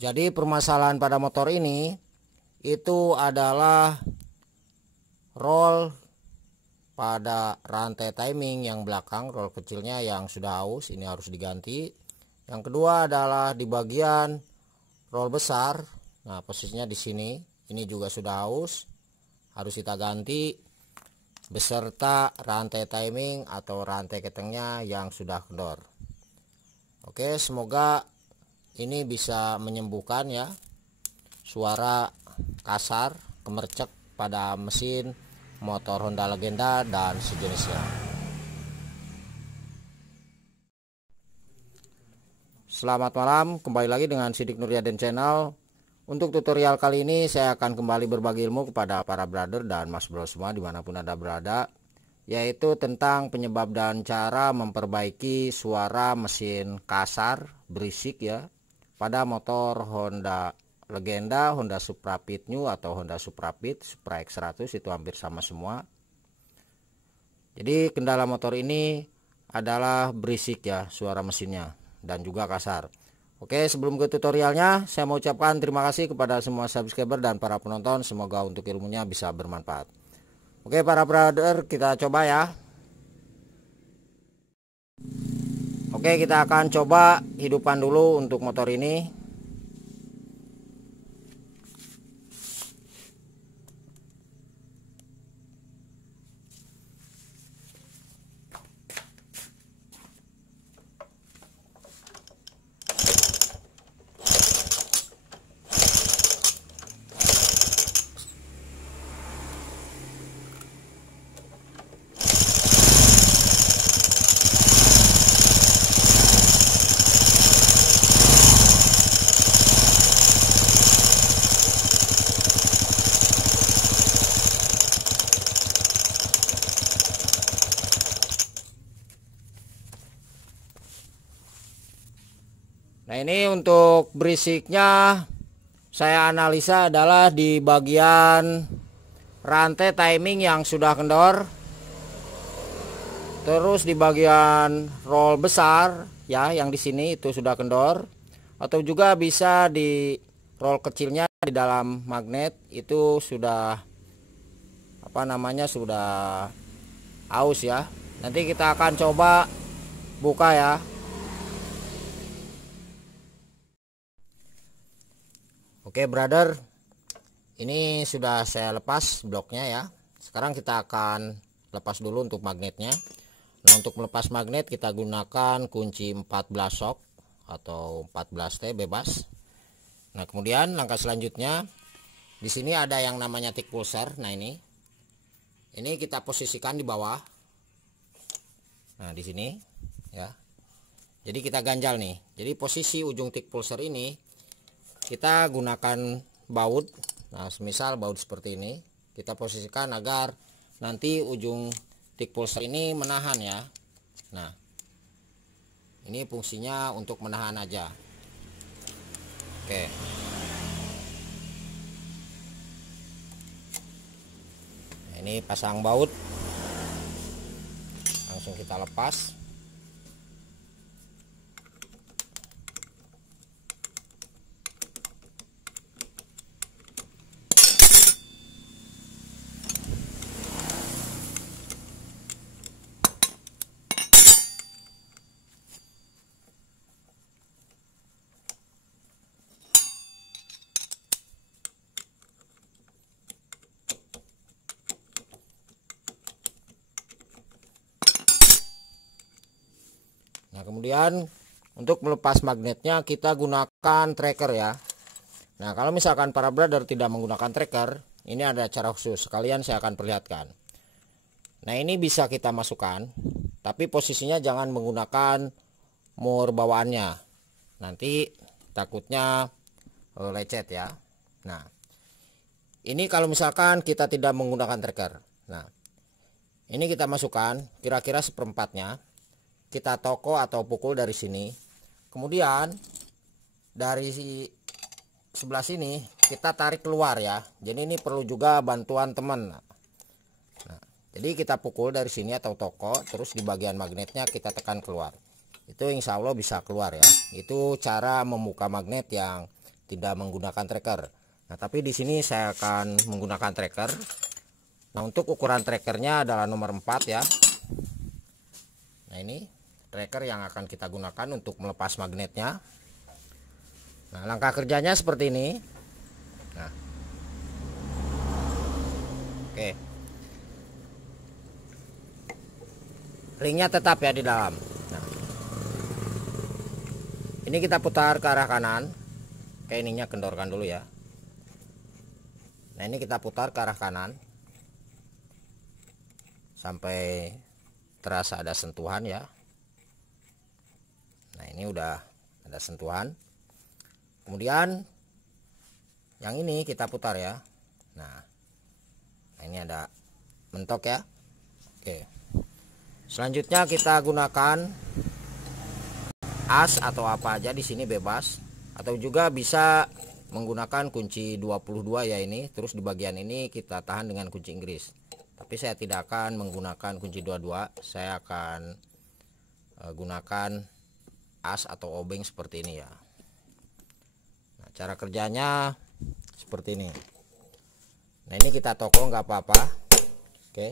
Jadi permasalahan pada motor ini itu adalah roll pada rantai timing yang belakang, roll kecilnya yang sudah aus, ini harus diganti. Yang kedua adalah di bagian roll besar. Nah, posisinya di sini, ini juga sudah aus, harus kita ganti beserta rantai timing atau rantai ketengnya yang sudah kendor. Oke, semoga ini bisa menyembuhkan ya suara kasar, kemercek pada mesin motor Honda Legenda dan sejenisnya. Selamat malam, kembali lagi dengan Sidik Nuryadin Channel. Untuk tutorial kali ini saya akan kembali berbagi ilmu kepada para brother dan mas bro semua dimanapun Anda berada, yaitu tentang penyebab dan cara memperbaiki suara mesin kasar, berisik ya pada motor Honda Legenda, Honda Supra Pit New atau Honda Supra Pit, Supra X100, itu hampir sama semua. Jadi kendala motor ini adalah berisik ya suara mesinnya dan juga kasar. Oke, sebelum ke tutorialnya saya mau ucapkan terima kasih kepada semua subscriber dan para penonton, semoga untuk ilmunya bisa bermanfaat. Oke para brother, kita coba ya. Oke, kita akan coba hidupan dulu untuk motor ini. Nah, ini untuk berisiknya saya analisa adalah di bagian rantai timing yang sudah kendor, terus di bagian roll besar ya yang di sini itu sudah kendor, atau juga bisa di roll kecilnya di dalam magnet itu sudah sudah aus ya. Nanti kita akan coba buka ya. Oke brother, ini sudah saya lepas bloknya ya. Sekarang kita akan lepas dulu untuk magnetnya. Nah, untuk melepas magnet kita gunakan kunci 14 shock atau 14T bebas. Nah, kemudian langkah selanjutnya di sini ada yang namanya tick pulser. Nah, ini kita posisikan di bawah. Nah, di sini ya. Jadi kita ganjal nih. Jadi posisi ujung tick pulser ini kita gunakan baut. Nah, semisal baut seperti ini kita posisikan agar nanti ujung tick pulser ini menahan ya. Nah, ini fungsinya untuk menahan aja. Oke. Nah, ini pasang baut, langsung kita lepas. Nah, kemudian untuk melepas magnetnya kita gunakan tracker ya. Nah, kalau misalkan para brother tidak menggunakan tracker, ini ada cara khusus, sekalian saya akan perlihatkan. Nah, ini bisa kita masukkan, tapi posisinya jangan menggunakan mur bawaannya, nanti takutnya lecet ya. Nah, ini kalau misalkan kita tidak menggunakan tracker. Nah, ini kita masukkan kira-kira seperempatnya. Kita toko atau pukul dari sini, kemudian dari sebelah sini kita tarik keluar ya. Jadi ini perlu juga bantuan teman. Nah, jadi kita pukul dari sini atau toko, terus di bagian magnetnya kita tekan keluar. Itu insya Allah bisa keluar ya. Itu cara membuka magnet yang tidak menggunakan tracker. Nah, tapi di sini saya akan menggunakan tracker. Nah, untuk ukuran trackernya adalah nomor 4 ya. Nah, ini tracker yang akan kita gunakan untuk melepas magnetnya. Nah, langkah kerjanya seperti ini. Nah, oke, ringnya tetap ya di dalam. Nah, ini kita putar ke arah kanan. Oke, ininya kendorkan dulu ya. Nah, ini kita putar ke arah kanan sampai terasa ada sentuhan ya. Nah, ini udah ada sentuhan. Kemudian yang ini kita putar ya. Nah, ini ada mentok ya. Oke. Selanjutnya kita gunakan as atau apa aja di sini bebas, atau juga bisa menggunakan kunci 22 ya ini. Terus di bagian ini kita tahan dengan kunci Inggris. Tapi saya tidak akan menggunakan kunci 22. Saya akan gunakan as atau obeng seperti ini ya. Nah, cara kerjanya seperti ini. Nah, ini kita toko nggak apa-apa. Oke.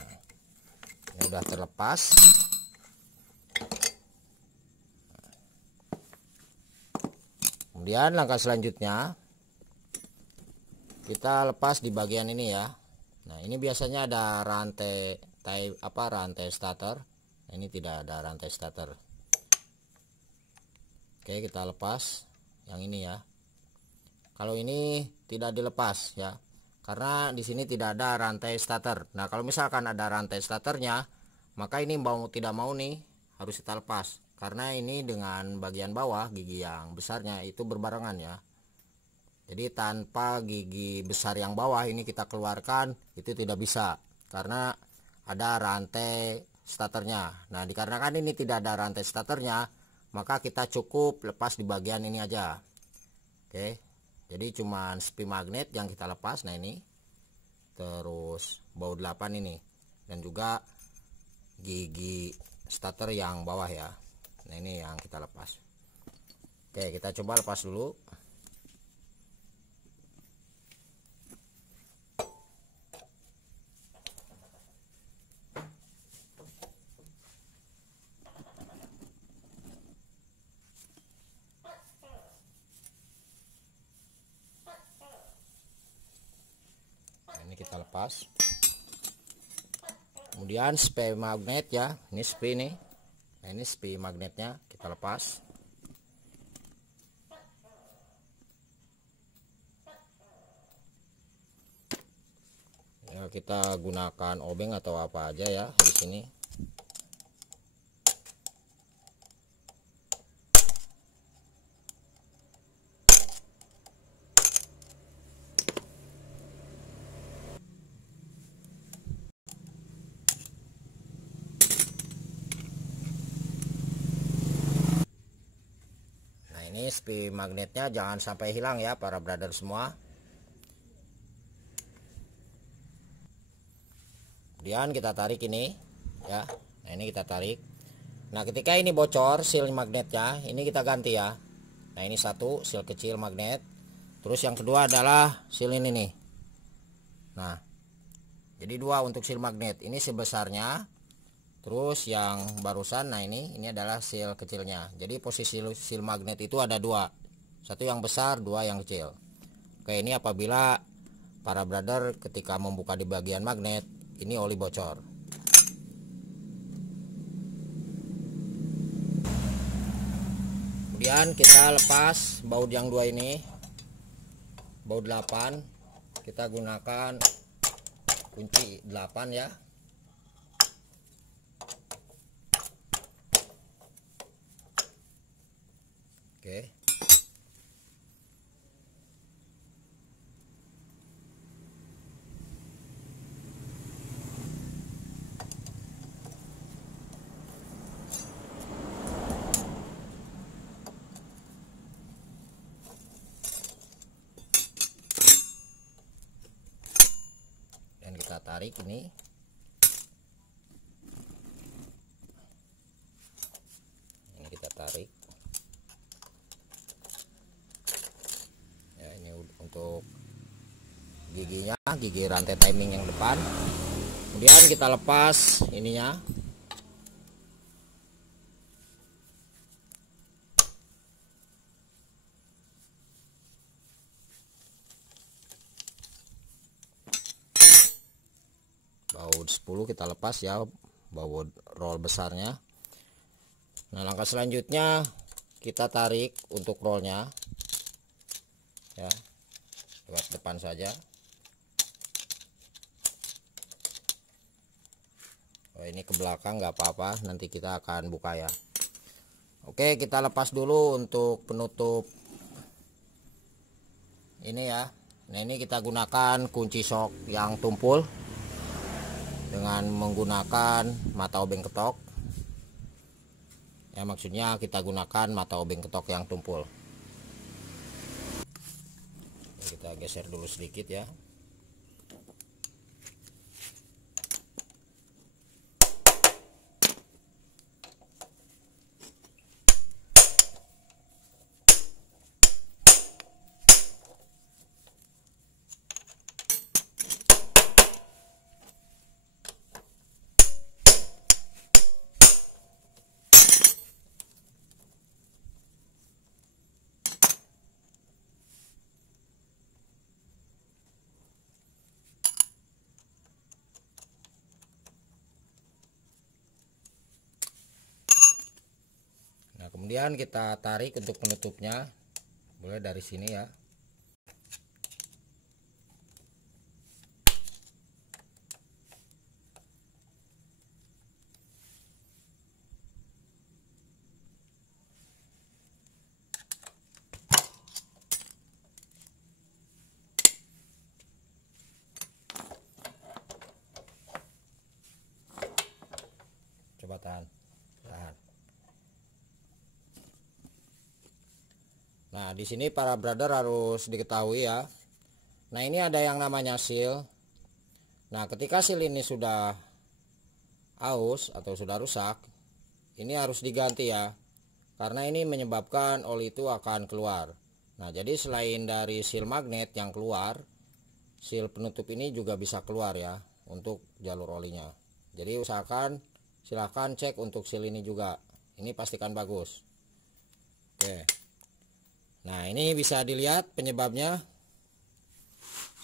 Nah, ini udah terlepas. Kemudian langkah selanjutnya kita lepas di bagian ini ya. Nah, ini biasanya ada rantai rantai starter. Nah, ini tidak ada rantai starter. Oke, kita lepas yang ini ya. Kalau ini tidak dilepas ya, karena di sini tidak ada rantai starter. Nah, kalau misalkan ada rantai starternya, maka ini mau tidak mau nih harus kita lepas, karena ini dengan bagian bawah gigi yang besarnya itu berbarengan ya. Jadi tanpa gigi besar yang bawah ini kita keluarkan itu tidak bisa, karena ada rantai starternya. Nah, dikarenakan ini tidak ada rantai starternya, maka kita cukup lepas di bagian ini aja. Oke, jadi cuman spi magnet yang kita lepas. Nah, ini terus baut 8 ini, dan juga gigi starter yang bawah ya. Nah, ini yang kita lepas. Oke, kita coba lepas dulu. Ini kita lepas. Kemudian spi magnet ya, ini spi nih. Nah, ini spi magnetnya kita lepas. Ya, kita gunakan obeng atau apa aja ya di sini. Ini spi magnetnya jangan sampai hilang ya para brother semua. Kemudian kita tarik ini ya. Nah, ini kita tarik. Nah, ketika ini bocor seal magnetnya, ini kita ganti ya. Nah, ini satu seal kecil magnet. Terus yang kedua adalah seal ini nih. Nah, jadi dua untuk seal magnet. Ini seal besarnya. Terus yang barusan, nah ini adalah seal kecilnya. Jadi posisi seal magnet itu ada dua, satu yang besar, dua yang kecil. Oke, ini apabila para brother ketika membuka di bagian magnet ini oli bocor. Kemudian kita lepas baut yang dua ini, baut 8. Kita gunakan kunci 8 ya. Oke. Dan kita tarik ini. giginya, gigi rantai timing yang depan. Kemudian kita lepas ininya. Baut 10 kita lepas ya, baut roll besarnya. Nah, langkah selanjutnya kita tarik untuk rollnya ya, lewat depan saja. Oh, ini ke belakang nggak apa-apa, nanti kita akan buka ya. Oke, kita lepas dulu untuk penutup ini ya. Nah, ini kita gunakan kunci sok yang tumpul dengan menggunakan mata obeng ketok ya, maksudnya kita gunakan mata obeng ketok yang tumpul. Kita geser dulu sedikit ya. Nah, kemudian kita tarik untuk penutupnya, boleh dari sini ya. Coba tahan. Nah, di sini para brother harus diketahui ya. Nah, ini ada yang namanya seal. Nah, ketika seal ini sudah aus atau sudah rusak, ini harus diganti ya. Karena ini menyebabkan oli itu akan keluar. Nah, jadi selain dari seal magnet yang keluar, seal penutup ini juga bisa keluar ya untuk jalur olinya. Jadi usahakan, silahkan cek untuk seal ini juga. Ini pastikan bagus. Oke. Nah, ini bisa dilihat penyebabnya.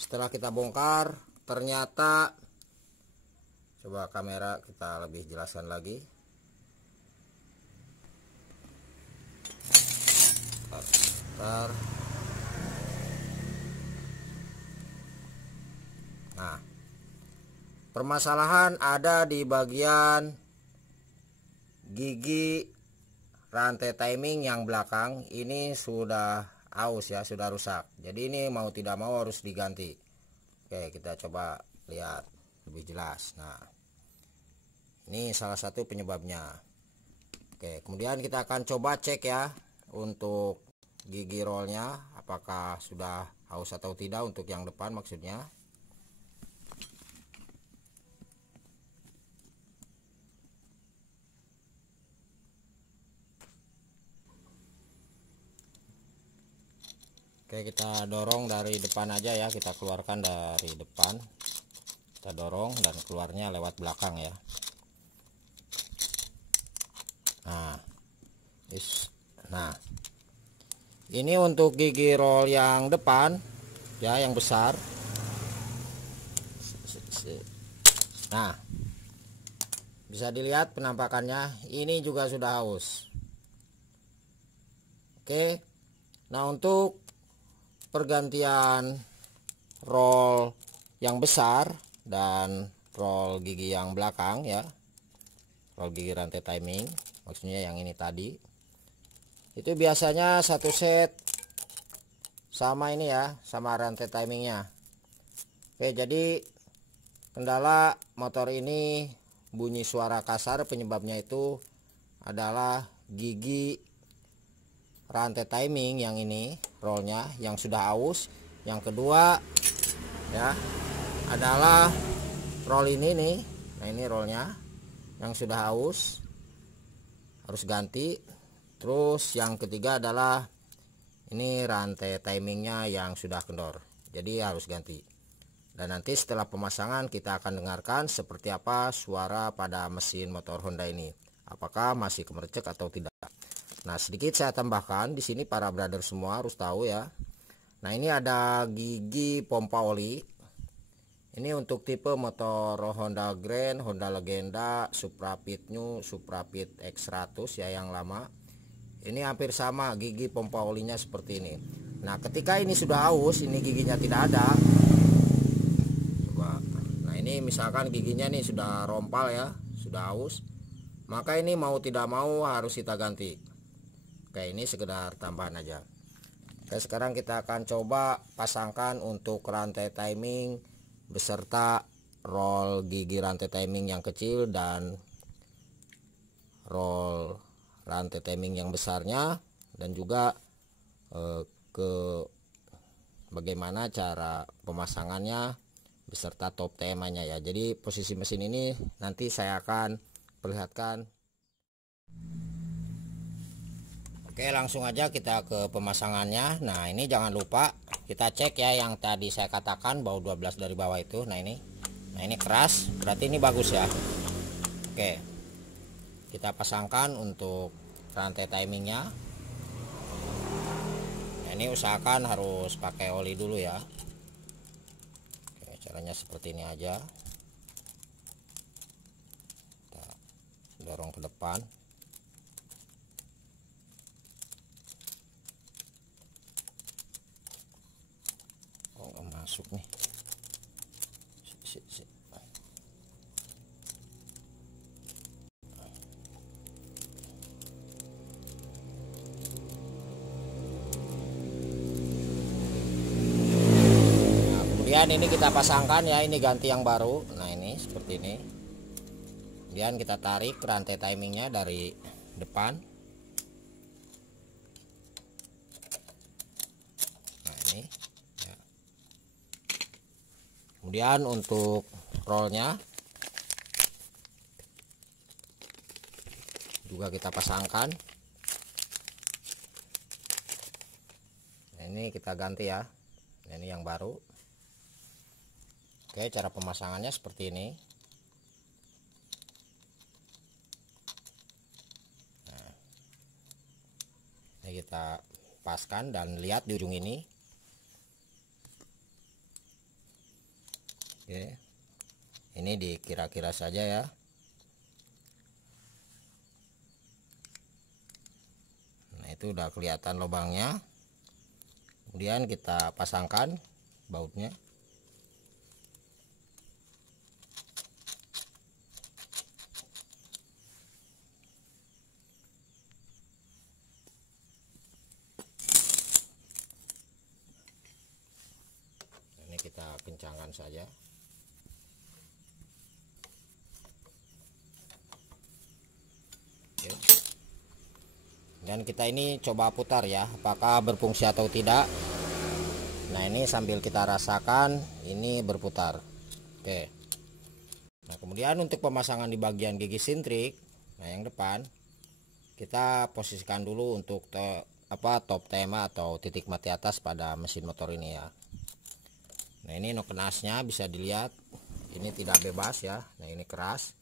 Setelah kita bongkar, ternyata, coba kamera kita lebih jelaskan lagi. Bentar. Nah, permasalahan ada di bagian gigi rantai timing yang belakang. Ini sudah aus ya, sudah rusak. Jadi ini mau tidak mau harus diganti. Oke, kita coba lihat lebih jelas. Nah, ini salah satu penyebabnya. Oke, kemudian kita akan coba cek ya untuk gigi rollnya, apakah sudah aus atau tidak untuk yang depan maksudnya. Oke, kita dorong dari depan aja ya, kita keluarkan dari depan, kita dorong dan keluarnya lewat belakang ya. Nah, ini untuk gigi roll yang depan ya, yang besar. Nah, bisa dilihat penampakannya, ini juga sudah aus. Oke, nah untuk pergantian roll yang besar dan roll gigi yang belakang ya, roll gigi rantai timing maksudnya yang ini tadi, itu biasanya satu set sama ini ya, sama rantai timingnya. Oke, jadi kendala motor ini bunyi suara kasar, penyebabnya itu adalah gigi rantai timing yang ini, rollnya yang sudah aus. Yang kedua ya adalah roll ini nih. Nah, ini rollnya yang sudah aus, harus ganti. Terus yang ketiga adalah ini rantai timingnya yang sudah kendor, jadi harus ganti. Dan nanti setelah pemasangan kita akan dengarkan seperti apa suara pada mesin motor Honda ini. Apakah masih kemercek atau tidak. Nah, sedikit saya tambahkan di sini para brother semua harus tahu ya. Nah, ini ada gigi pompa oli. Ini untuk tipe motor Honda Grand, Honda Legenda, Supra Pit New, Supra Pit X100 ya yang lama. Ini hampir sama gigi pompa olinya seperti ini. Nah, ketika ini sudah aus, ini giginya tidak ada. Coba. Nah, ini misalkan giginya nih sudah rompal ya, sudah aus. Maka ini mau tidak mau harus kita ganti. Oke, ini sekedar tambahan aja. Oke, sekarang kita akan coba pasangkan untuk rantai timing beserta roll gigi rantai timing yang kecil dan roll rantai timing yang besarnya, dan juga ke bagaimana cara pemasangannya beserta top temanya ya. Jadi posisi mesin ini nanti saya akan perlihatkan. Oke, langsung aja kita ke pemasangannya. Nah, ini jangan lupa kita cek ya yang tadi saya katakan bau 12 dari bawah itu. Nah, ini keras, berarti ini bagus ya. Oke, kita pasangkan untuk rantai timingnya. Nah, ini usahakan harus pakai oli dulu ya. Oke, caranya seperti ini aja. Kita dorong ke depan. Masuk nih. Nah, kemudian ini kita pasangkan ya, ini ganti yang baru. Nah, ini seperti ini. Kemudian kita tarik rantai timingnya dari depan. Nah, ini. Kemudian untuk rollnya juga kita pasangkan. Nah, ini kita ganti ya. Nah, ini yang baru. Oke, cara pemasangannya seperti ini. Nah, ini kita paskan dan lihat di ujung ini. Oke, ini dikira-kira saja ya. Nah, itu udah kelihatan lubangnya. Kemudian kita pasangkan bautnya. Ini kita kencangkan saja. Dan kita ini coba putar ya, apakah berfungsi atau tidak. Nah, ini sambil kita rasakan ini berputar. Oke. Nah, kemudian untuk pemasangan di bagian gigi sintrik, nah yang depan kita posisikan dulu untuk top tema atau titik mati atas pada mesin motor ini ya. Nah, ini nok kenasnya bisa dilihat, ini tidak bebas ya. Nah, ini keras.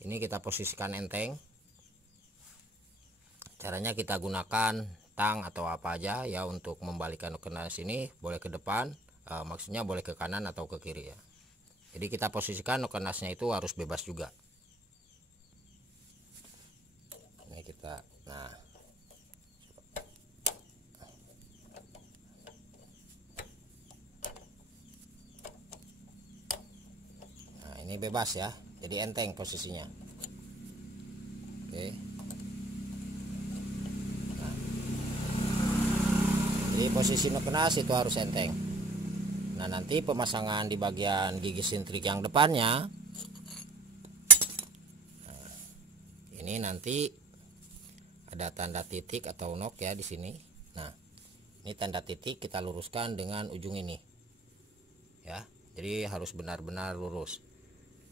Ini kita posisikan enteng. Caranya kita gunakan tang atau apa aja ya untuk membalikan kenas ini, boleh ke depan, maksudnya boleh ke kanan atau ke kiri ya. Jadi kita posisikan kenasnya itu harus bebas juga. Ini kita, nah ini bebas ya, jadi enteng posisinya. Oke. Jadi posisi kenas itu harus enteng. Nah, nanti pemasangan di bagian gigi sintrik yang depannya, nah, ini nanti ada tanda titik atau nok ya di sini. Nah, ini tanda titik kita luruskan dengan ujung ini ya. Jadi harus benar-benar lurus.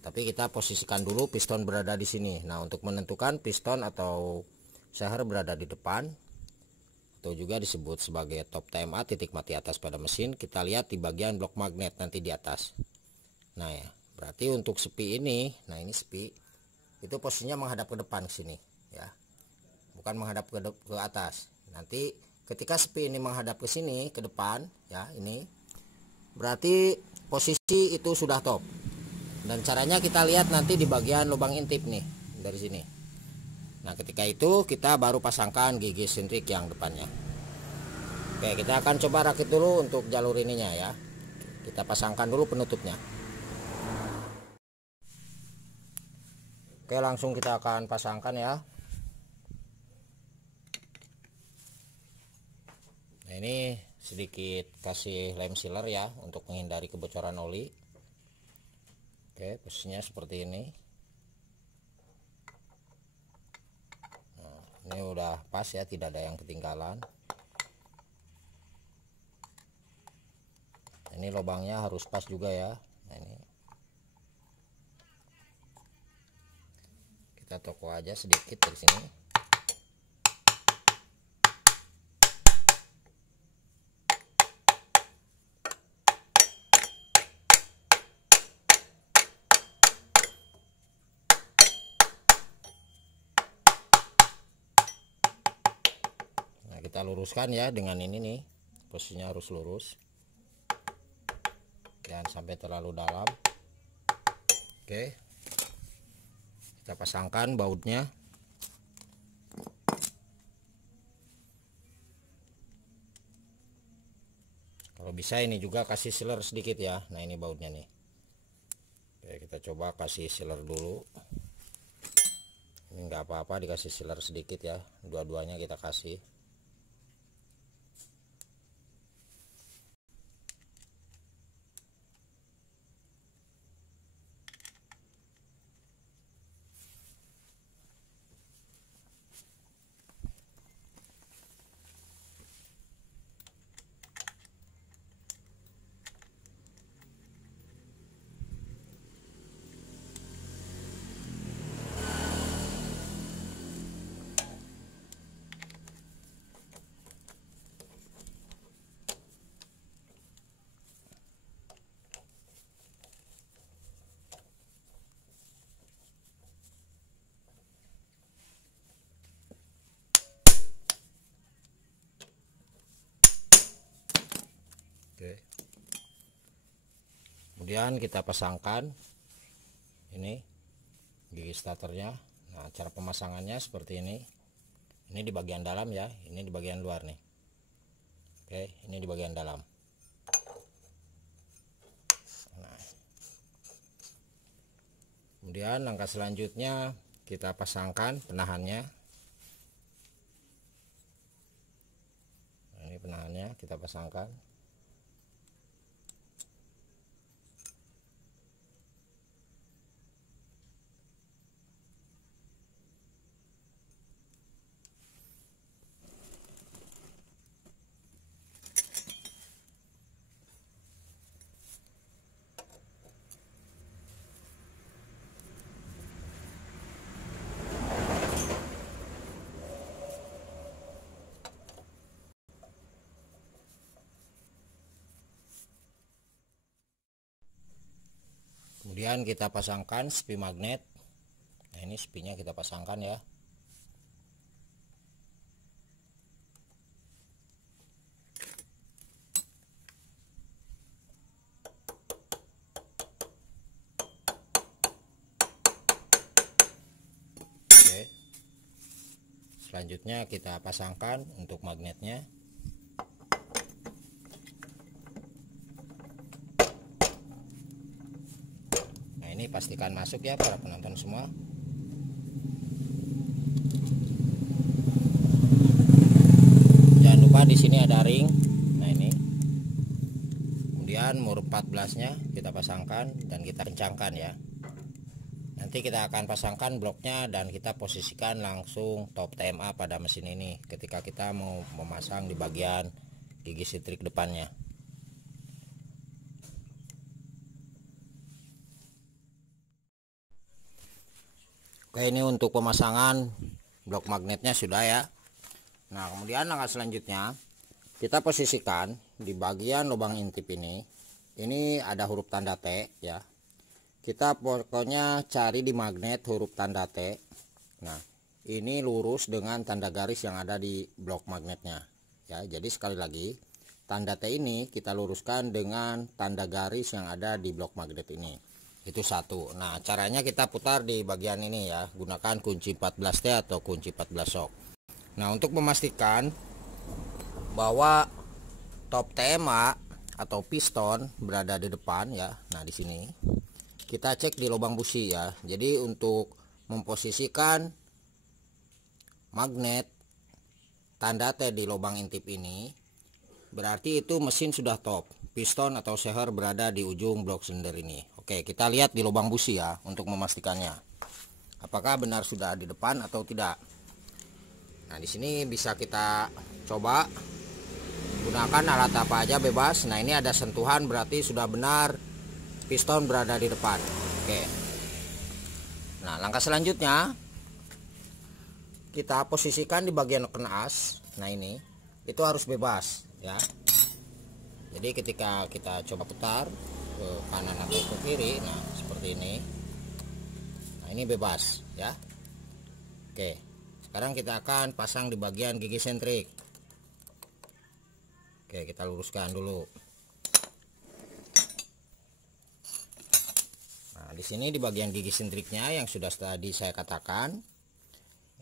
Tapi kita posisikan dulu piston berada di sini. Nah, untuk menentukan piston atau seher berada di depan, atau juga disebut sebagai top TMA titik mati atas pada mesin, kita lihat di bagian blok magnet nanti di atas. Nah ya, berarti untuk sepi ini, nah ini sepi itu posisinya menghadap ke depan ke sini ya, bukan menghadap ke atas. Nanti ketika sepi ini menghadap ke sini ke depan ya, ini berarti posisi itu sudah top. Dan caranya kita lihat nanti di bagian lubang intip nih dari sini. Nah ketika itu kita baru pasangkan gigi sintrik yang depannya. Oke, kita akan coba rakit dulu untuk jalur ininya ya. Kita pasangkan dulu penutupnya. Oke, langsung kita akan pasangkan ya. Nah, ini sedikit kasih lem sealer ya untuk menghindari kebocoran oli. Oke, posisinya seperti ini. Nah, ini udah pas ya, tidak ada yang ketinggalan. Ini lubangnya harus pas juga ya. Nah, ini kita toko aja sedikit dari sini. Nah, kita luruskan ya dengan ini nih, posisinya harus lurus, jangan sampai terlalu dalam. Oke, kita pasangkan bautnya. Kalau bisa ini juga kasih sealer sedikit ya. Nah ini bautnya nih. Oke, kita coba kasih sealer dulu. Ini nggak apa-apa dikasih sealer sedikit ya, dua-duanya kita kasih. Oke. Kemudian kita pasangkan ini gigi starternya. Nah, cara pemasangannya seperti ini. Ini di bagian dalam ya, ini di bagian luar nih. Oke, ini di bagian dalam. Nah, kemudian langkah selanjutnya kita pasangkan penahannya. Nah, ini penahannya kita pasangkan. Kemudian kita pasangkan sepi magnet. Nah ini sepinya kita pasangkan ya. Oke. Selanjutnya kita pasangkan untuk magnetnya. Ini pastikan masuk ya para penonton semua. Jangan lupa di sini ada ring. Nah ini. Kemudian mur 14-nya kita pasangkan dan kita kencangkan ya. Nanti kita akan pasangkan bloknya dan kita posisikan langsung top TMA pada mesin ini ketika kita mau memasang di bagian gigi sintrik depannya. Oke, ini untuk pemasangan blok magnetnya sudah ya. Nah kemudian langkah selanjutnya kita posisikan di bagian lubang intip ini ada huruf tanda T ya. kita pokoknya cari di magnet huruf tanda T. Nah, ini lurus dengan tanda garis yang ada di blok magnetnya ya. Jadi sekali lagi, tanda T ini kita luruskan dengan tanda garis yang ada di blok magnet ini. Itu satu. Nah, caranya kita putar di bagian ini ya, gunakan kunci 14T atau kunci 14 shock. Nah, untuk memastikan bahwa top TMA atau piston berada di depan ya. Nah, di sini kita cek di lubang busi ya. Jadi untuk memposisikan magnet tanda T di lubang intip ini, berarti itu mesin sudah top. Piston atau seher berada di ujung blok silinder ini. Oke, kita lihat di lubang busi ya untuk memastikannya. Apakah benar sudah di depan atau tidak. Nah, di sini bisa kita coba gunakan alat apa aja bebas. Nah, ini ada sentuhan berarti sudah benar piston berada di depan. Oke. Nah, langkah selanjutnya kita posisikan di bagian kena as. Nah, ini itu harus bebas ya. Jadi ketika kita coba putar ke kanan atau ke kiri, nah seperti ini. Nah, ini bebas ya. Oke. Sekarang kita akan pasang di bagian gigi sentrik. Oke, kita luruskan dulu. Nah, di sini di bagian gigi sentriknya yang sudah tadi saya katakan,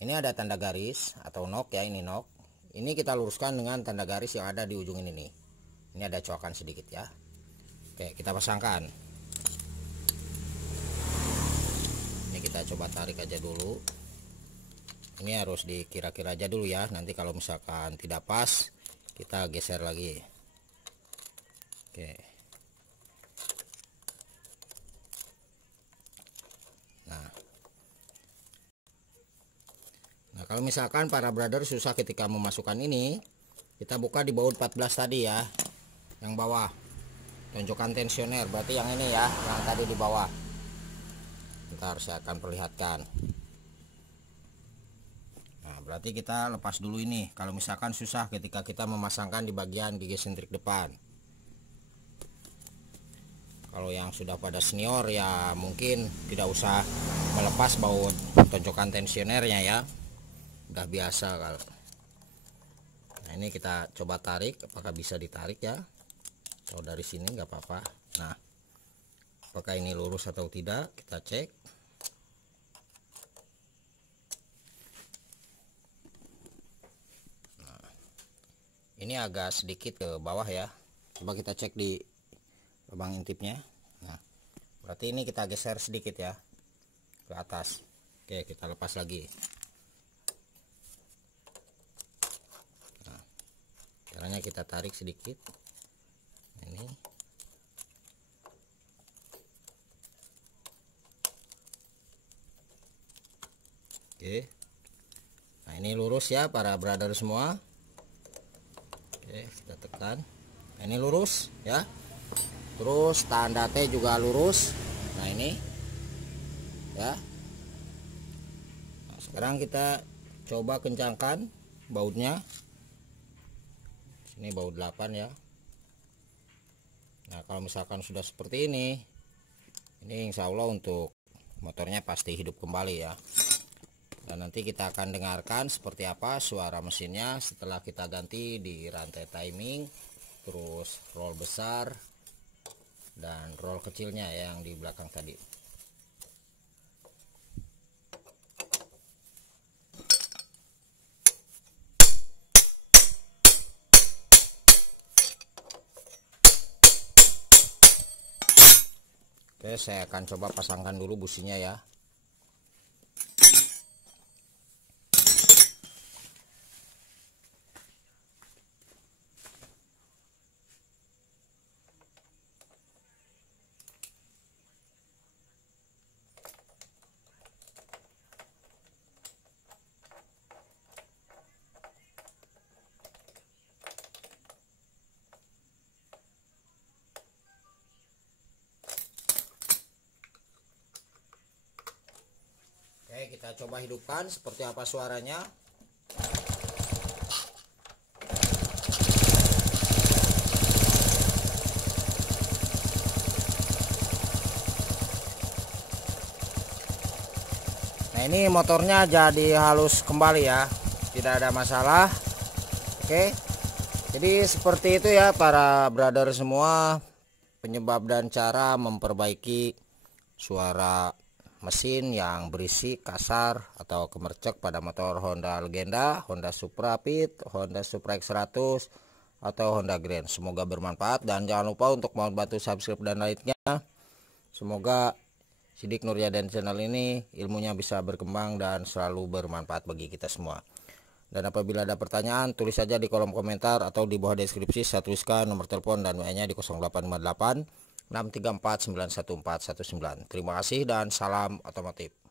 ini ada tanda garis atau nok ya, ini nok. Ini kita luruskan dengan tanda garis yang ada di ujung ini nih. Ini ada coakan sedikit ya. Oke, kita pasangkan. Ini kita coba tarik aja dulu. Ini harus dikira-kira aja dulu ya. Nanti kalau misalkan tidak pas, kita geser lagi. Oke. Nah, kalau misalkan para brother susah ketika memasukkan ini, kita buka di baut 14 tadi ya, yang bawah, tonjokan tensioner, berarti yang ini ya, yang tadi di bawah. Ntar saya akan perlihatkan. Nah, berarti kita lepas dulu ini kalau misalkan susah ketika kita memasangkan di bagian gigi sentrik depan. Kalau yang sudah pada senior ya mungkin tidak usah melepas baut tonjokan tensionernya ya, udah biasa kalau. Nah, ini kita coba tarik, apakah bisa ditarik ya. Kalau dari sini nggak apa-apa. Nah, apakah ini lurus atau tidak, kita cek. Nah, ini agak sedikit ke bawah ya. Coba kita cek di lubang intipnya. Nah, berarti ini kita geser sedikit ya ke atas. Oke, kita lepas lagi. Nah, caranya kita tarik sedikit. Ini oke. Nah, ini lurus ya para brother semua. Oke, kita tekan. Nah, ini lurus ya. Terus tanda T juga lurus. Nah, ini ya. Nah, sekarang kita coba kencangkan bautnya. Ini baut 8 ya. Nah, kalau misalkan sudah seperti ini insya Allah untuk motornya pasti hidup kembali ya. Dan nanti kita akan dengarkan seperti apa suara mesinnya setelah kita ganti di rantai timing, terus roll besar dan roll kecilnya yang di belakang tadi. Oke, saya akan coba pasangkan dulu businya ya. Oke, kita coba hidupkan seperti apa suaranya. Nah ini motornya jadi halus kembali ya, tidak ada masalah. Oke, jadi seperti itu ya para brother semua, penyebab dan cara memperbaiki suara mesin yang berisik, kasar atau kemercek pada motor Honda Legenda, Honda Supra Pit, Honda Supra X100 atau Honda Grand. Semoga bermanfaat dan jangan lupa untuk mau bantu subscribe dan like-nya. Semoga Sidik Nuryaden channel ini ilmunya bisa berkembang dan selalu bermanfaat bagi kita semua. Dan apabila ada pertanyaan, tulis saja di kolom komentar atau di bawah deskripsi. Saya tuliskan nomor telepon dan WA-nya di 0858 634 91419. Terima kasih dan salam otomotif.